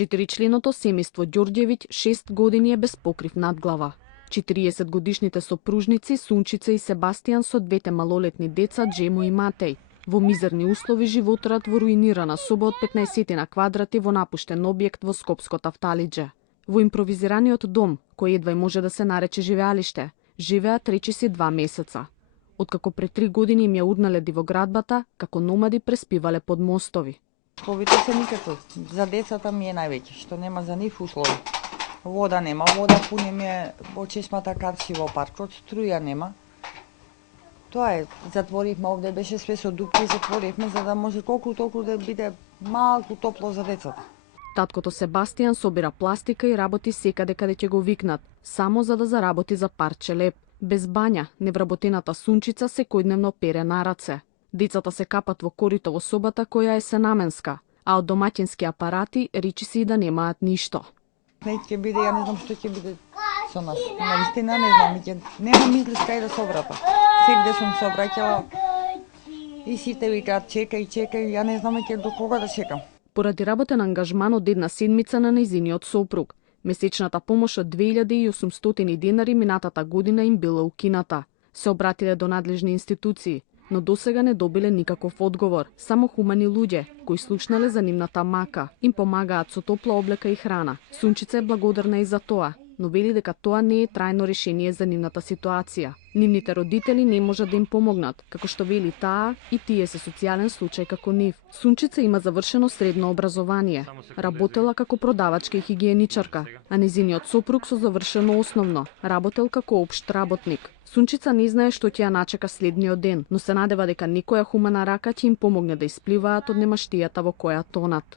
Четиричленото семејство Ѓорѓевиќ 6 години е без покрив над глава. 40-годишните сопружници Сунчица и Себастијан со двете малолетни деца Джемо и Матеј во мизерни услови животарат во руинирана соба од 15 на квадрати во напуштен објект во Скопско Тафталиџе. Во импровизираниот дом, кој едва може да се нарече живеалиште, живеат речиси 2 месеца. Откако пред 3 години им ја урналеди во градбата, како номади преспивале под мостови. Условите се никакви. За децата ми е највеќе, што нема за нив услови. Вода нема, вода пунем е во чешмата карши во паркот, струја нема. Тоа е, затворивме овде, беше све со дупки, затворивме за да може колку толку да биде малку топло за децата. Таткото Себастијан собира пластика и работи секаде каде ќе го викнат, само за да заработи за парче леп. Без бања, невработената Сунчица секојдневно пере на раце. Децата се капат во корито во собата која е сенаменска, а од домаќински апарати речиси и да немаат ништо. Не ќе биде, ја не знам што ќе биде со нас. Наистина не знам, нема мислиш кај да се обрата. Сегде сум се обраќала и сите викаат чекај, ја не знам до кога да чекам. Поради работен ангажман од една седмица на нејзиниот сопруг, месечната помош од 2800 денари минатата година им била укината. Се обратиле до надлежни институции, но досега не добиле никаков одговор. Само хумани луѓе, кои слушнале за нивната мака, им помагаат со топла облека и храна. Сунчица е благодарна и за тоа, но вели дека тоа не е трајно решение за нивната ситуација. Нивните родители не можат да им помогнат, како што вели таа, и тие се социјален случај како нив. Сунчица има завршено средно образование, работела како продавачка и хигиеничарка, а незиниот сопруг со завршено основно, работел како општ работник. Сунчица не знае што ќе ја начека следниот ден, но се надева дека некоја хумана рака ќе им помогне да испливаат од немаштијата во која тонат.